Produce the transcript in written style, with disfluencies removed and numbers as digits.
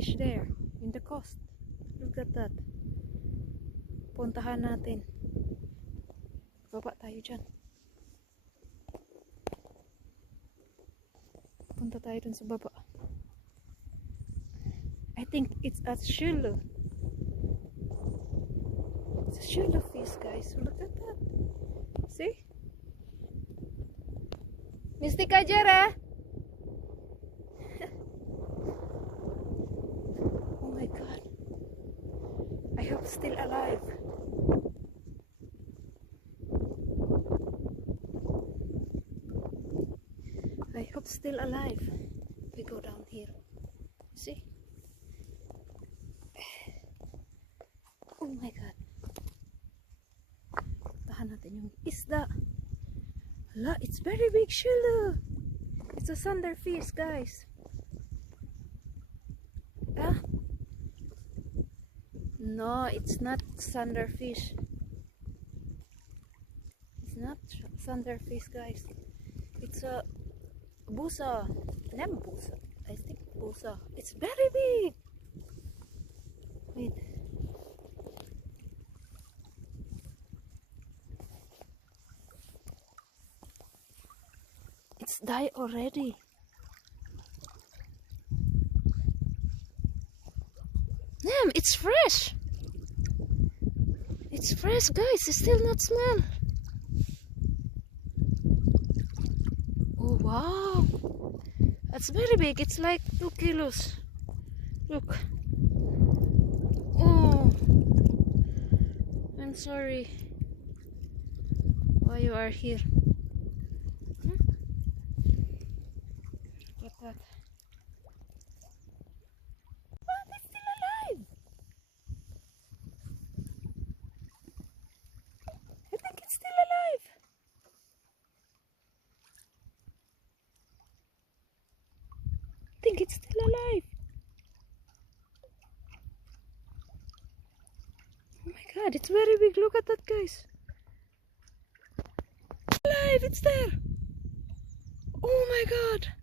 fish there in the coast. Look at that. Puntahan natin. Baba tayo dyan. Punta tayo dun sa baba. I think it's a shulu. It's a shulu fish, guys. Look at that. See? Mystica Jera. Oh my god. I hope still alive. I hope still alive. We go down here. See? Oh my god. Tahan natin yung isda. Hala, it's very big shulu. It's a sunderfish, guys. Ah? No, it's not sunderfish. It's not sunderfish, guys. It's a busa. Nem busa. I think busa. It's very big. Wait. It's died already. Damn, it's fresh. It's fresh, guys. It's still not smell. Oh wow, that's very big. It's like 2 kilos. Look. Oh, I'm sorry why you are here. Look at that. Oh, it's still alive. I think it's still alive. I think it's still alive. Oh my god, it's very big. Look at that, guys. Alive, it's there. Oh my god.